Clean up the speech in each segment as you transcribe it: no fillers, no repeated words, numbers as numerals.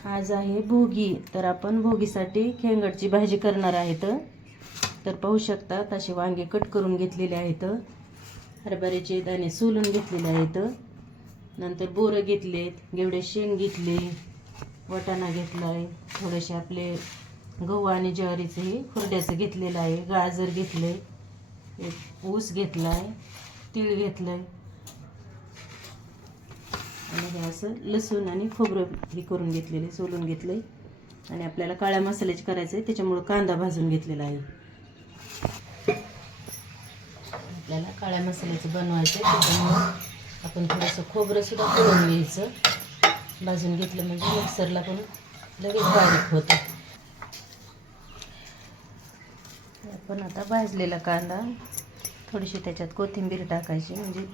आज आहे भोगी, तर आपण भोगीसाठी खेंगडची भाजी करणार आहेत. तर पाहू शकता असे वांगे कट करून घेतलेले आहेत, हरभऱ्याचे दाणे सोलून घेतलेले आहेत, नंतर बोरं घेतलेत, घेवडे शेंग घेतले, वाटाणा घेतलाय, थोडेसे आपले गहू आणि ज्वारीचे हे खुरड्याचं घेतलेलं आहे, गाजर घेतले, एक ऊस घेतलाय, तीळ घेतलंय आणि हे असं लसूण आणि खोबरं हे करून घेतलेले, सोलून घेतले. आणि आपल्याला काळ्या मसाल्याचे करायचं आहे, त्याच्यामुळं कांदा भाजून घेतलेला आहे. आपल्याला काळ्या मसाल्याचं बनवायचं आहे, त्याच्यामुळं आपण थोडंसं खोबरं सुद्धा तळून घ्यायचं. भाजून घेतलं म्हणजे मिक्सरला पण लगेच बारीक होतं. आपण आता भाजलेला कांदा, थोडीशी त्याच्यात कोथिंबीर टाकायची, म्हणजे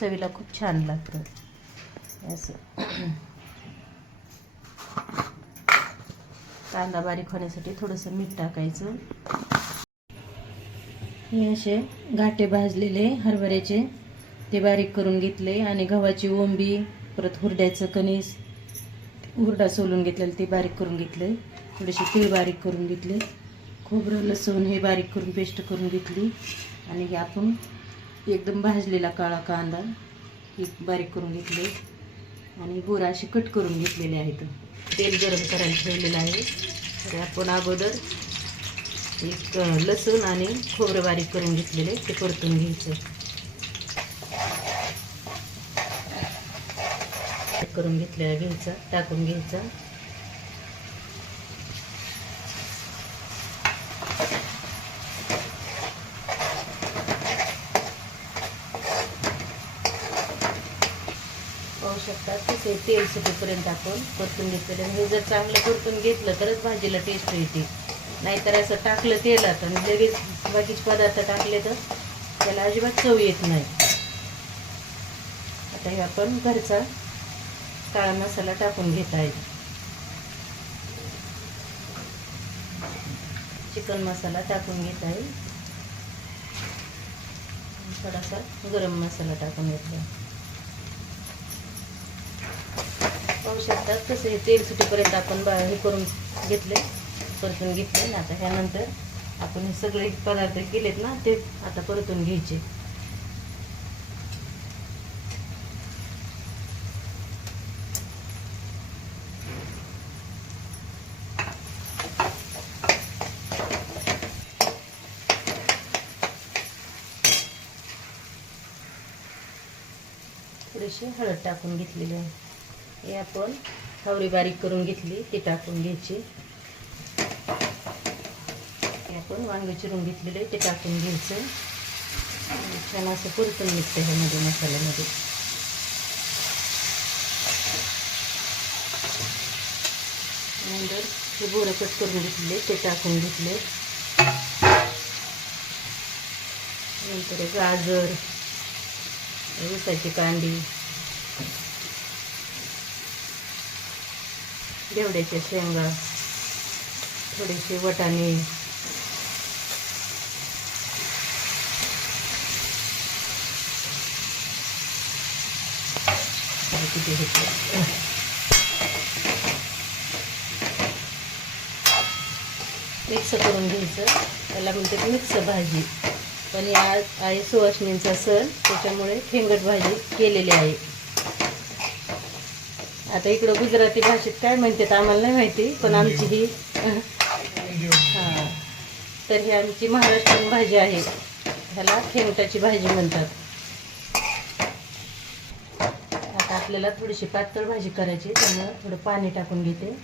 चवीला खूप छान लागतं. असं कांदा बारीक होण्यासाठी थोडंसं मीठ टाकायचं. हे असे घाटे भाजलेले हरभऱ्याचे ते बारीक करून घेतले, आणि गव्हाची ओंबी, परत हुरड्याचं कणीस, हुरडा सोलून घेतलेलं ते बारीक करून घेतले, थोडेसे तीळ बारीक करून घेतले, खोबरं लसूण हे बारीक करून पेस्ट करून घेतली, आणि हे आपण एकदम भाजलेला काळा कांदा हे बारीक करून घेतले, आणि बोरं असे कट करून घेतलेले आहेत. तेल गरम करायला ठेवलेलं आहे. तर आपण अगोदर एक लसूण आणि खोबरं बारीक करून घेतलेले ते परतून घ्यायचं. करून घेतलेला घ्यायचा, टाकून घ्यायचा. पाहू शकता तसे तेल सुटेपर्यंत आपण परतून घेतलेलं. हे जर चांगलं परतून घेतलं तरच भाजीला टेस्ट येते, नाहीतर असं टाकलं तेलात आणि लगेच बाकीचे पदार्थ टाकले तर त्याला अजिबात चव येत नाही. आता हे आपण घरचा काळा मसाला टाकून घेत आहे. चिकन मसाला टाकून घेत आहे, थोडासा गरम मसाला टाकून घेतला. पाहू शकता कसं हे तेल सुटेपर्यंत आपण हे करून घेतले, परतून घेतले. आता ह्यानंतर आपण हे सगळे पदार्थ केलेत ना ते आता परतून घ्यायचे. थोडीशी हळद टाकून घेतलेली आहे. हे आपण हवरी बारीक करून घेतली ती टाकून घ्यायची. हे आपण वांगे चिरून घेतलेले ते टाकून घ्यायचं. छान असं परतून निघतं ह्यामध्ये मसाल्यामध्ये. नंतर हे बोरं कट करून घेतले ते टाकून घेतले. नंतर गाजर, ऊसाची कांडी, घेवड्याच्या शेंगा, थोडेसे वाटाणे, मिक्स करून घ्यायचं. त्याला म्हणते मिक्स भाजी. पण आज आहे सुवासिनींचा सण, त्याच्यामुळे खेंगट भाजी केलेली आहे. आता इकडं गुजराती भाषेत काय म्हणतात आम्हाला नाही माहिती, पण आमची ही हां, तर ही आमची महाराष्ट्रीयन भाजी आहे. ह्याला खेंगटाची भाजी म्हणतात. आता आपल्याला थोडीशी पातळ भाजी करायची, त्यामुळे थोडं पाणी टाकून घेते.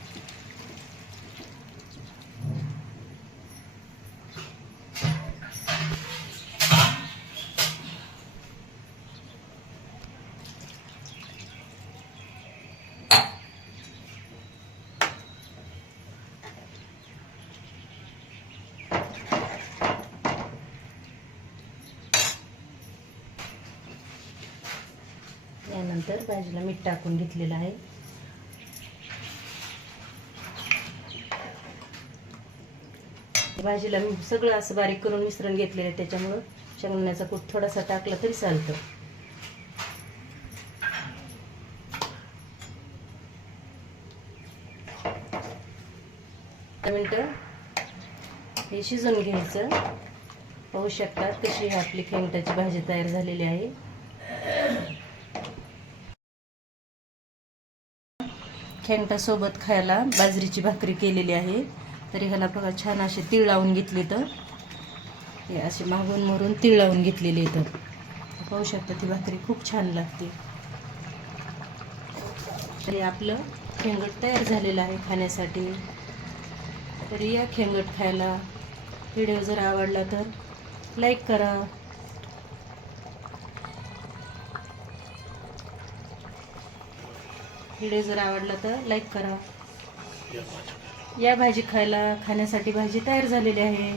यानंतर भाजीला मीठ टाकून घेतलेलं आहे. भाजीला सगळं असं बारीक करून मिश्रण घेतलेलं आहे, त्याच्यामुळं शेंगदाण्याचा कूट थोडासा टाकला तरी चालतं. मिनटं हे शिजवून घ्यायचं. पाहू शकतात कशी आपली खेंगटाची भाजी तयार झालेली आहे. खेंगटासोबत खायला बाजरीची भाकरी केलेली आहे. तरी ह्याला बघा छान असे तीळ लावून घेतले. तर हे असे मागून मरून तीळ लावून घेतलेले. तर पाहू शकता ती भाकरी खूप छान लागते. तरी आपलं खेंगट तयार झालेलं आहे खाण्यासाठी. तरी या खेंगट खायला. व्हिडिओ जर आवडला तर लाईक करा. व्हिडिओ जर आवडला तर लाईक करा. या भाजी खाण्यासाठी भाजी तयार झालेली आहे.